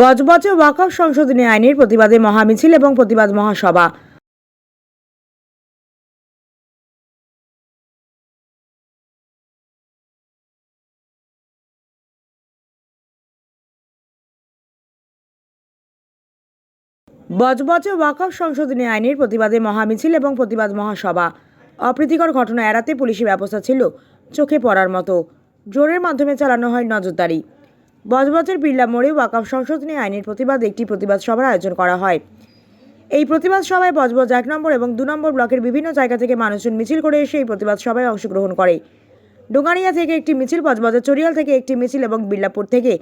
বজবজে ওয়াকফ সংশোধনী আইনের প্রতিবাদে মহামিছিল এবং প্রতিবাদ মহাসভা। বজবজে ওয়াকফ সংশোধনী আইনের প্রতিবাদে মহামিছিল এবং প্রতিবাদ মহাসভা। অপ্রীতিকর ঘটনা এড়াতে পুলিশি ব্যবস্থা ছিল চোখে পড়ার মতো। জোরের মাধ্যমে চালানো হয় নজরদারি। বজবজের বিড়লা মোড়ে ওয়াকফ সংশোধনী আইনের প্রতিবাদে একটি প্রতিবাদ সভার আয়োজন করা হয়। এই প্রতিবাদ সভায় বজবজ এক নম্বর এবং দু নম্বর ব্লকের বিভিন্ন জায়গা থেকে মানুষজন মিছিল করে এসে এই প্রতিবাদ সভায় অংশগ্রহণ করে। ডোঙ্গানিয়া থেকে একটি মিছিল, বজবজের চরিয়াল থেকে একটি মিছিল এবং বিল্লাপুর থেকে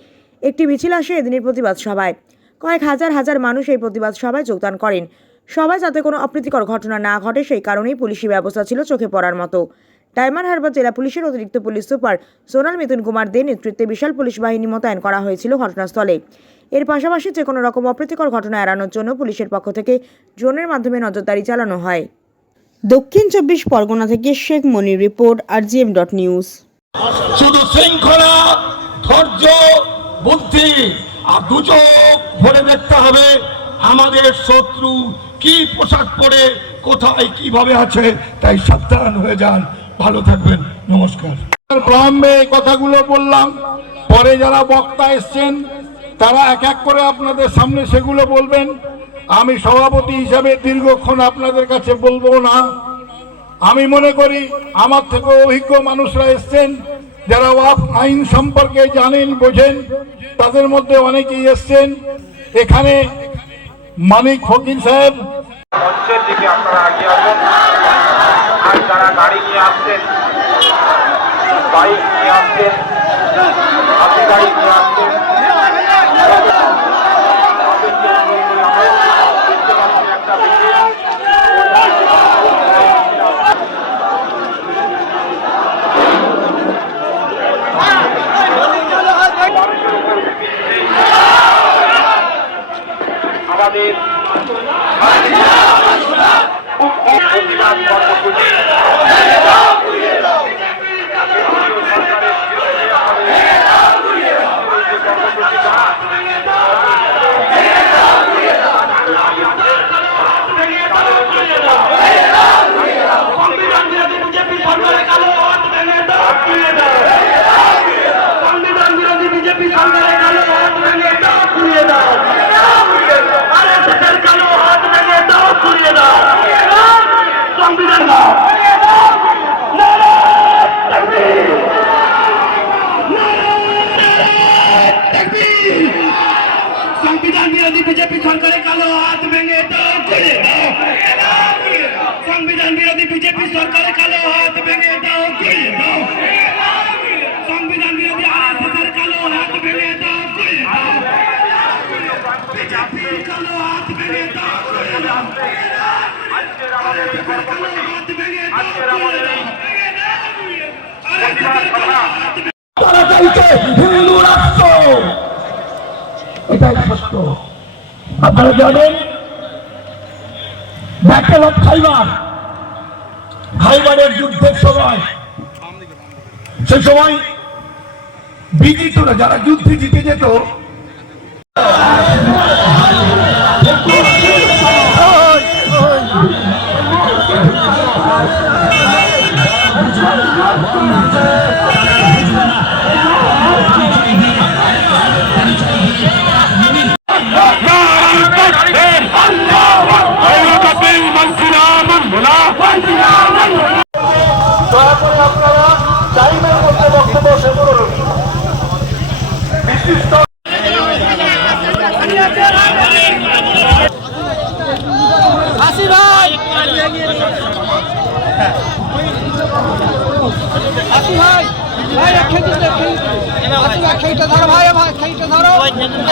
একটি মিছিল আসে এদিনের প্রতিবাদ সভায়। কয়েক হাজার হাজার মানুষ এই প্রতিবাদ সভায় যোগদান করেন। সবাই যাতে কোনো অপ্রীতিকর ঘটনা না ঘটে সেই কারণেই পুলিশি ব্যবস্থা ছিল চোখে পড়ার মতো। ডায়মন্ড হারবার জেলা পুলিশের অতিরিক্ত পুলিশ সুপার সোনাল মিথুন কুমার দে নেতৃত্বে বিশাল পুলিশ বাহিনী মোতায়েন করা হয়েছিল ঘটনাস্থলে। এর পাশাপাশি যে কোনো রকম অপ্রীতিকর ঘটনা এড়ানোর জন্য পুলিশের পক্ষ থেকে ড্রোনের মাধ্যমে নজরদারি চালানো হয়। দক্ষিণ চব্বিশ পরগনা থেকে Sheikh Monir report R GM dot news. শুধু শৃঙ্খলা, ধৈর্য, বুদ্ধি আর দু চোখ ভরে দেখতে হবে আমাদের শত্রু কি পোশাক পরে, কোথায়, কীভাবে আছে, তাই সাবধান হয়ে যান। ভালো থাকবেন নমস্কার। প্রারম্ভে এই কথাগুলো বললাম পরে যারা বক্তা এসছেন তারা এক এক করে আপনাদের সামনে সেগুলো বলবেন। আমি সভাপতি হিসাবে দীর্ঘক্ষণ আপনাদের কাছে বলব না। আমি মনে করি আমার থেকে অভিজ্ঞ মানুষরা এসছেন যারা ওয়াফ আইন সম্পর্কে জানেন বোঝেন তাদের মধ্যে অনেকেই এসছেন। এখানে মানিক ফকির সাহেব। মঞ্চের দিকে আপনারা এগিয়ে যারা গাড়ি নিয়ে আসছেন বাইক নিয়ে আসছেন হাতে গাড়ি নিয়ে আসছেন তাদেরকে নিয়ে নিয়ে আমরা দেখতে পাচ্ছি একটা মিছিল। আমাদের প্রতিবাদ কর্মসূচি সংবিধান বিরোধী বিজেপি সরকারের কালো হাত ভেঙে দাও খুলে দাও সংবিধান বিরোধী বিজেপি সরকারের কালো হাত ভেঙে দাও খুলে দাও আরএসএসের কালো হাত ভেঙে দাও খুলে দাও সংবিধান দাও সংবিধান বিরোধী বিজেপি সরকারের কালো হাত ভেঙে দাও খুলে দাও বিরোধী বিজেপি সরকারের কালো হাত ভেঙে দাও খুলে সংবিধান বিরোধী আরএসএসের কালো হাত ভেঙে দাও বিজেপির কালো হাত ভেঙে দাও আপনারা জানেন ব্যাটেল অফ খাইবার খাইবারের যুদ্ধের সময় সে সময় বিজিতরা যারা যুদ্ধে জিতে যেত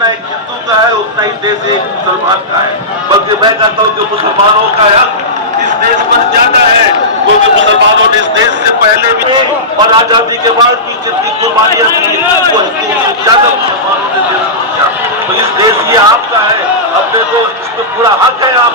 जितना एक हिंदू का है, उतना ही देश एक मुसलमान का है। बल्कि मैं कहता हूँ कि मुसलमानों का हक इस देश पर ज़्यादा है, क्योंकि मुसलमानों ने इस देश से पहले भी और आज़ादी के बाद भी जितनी कुर्बानियाँ दी वो ज़्यादा मुसलमानों ने देश को दिया। तो इस देश ये आपका है। अपने को इसमें पूरा हक है आप।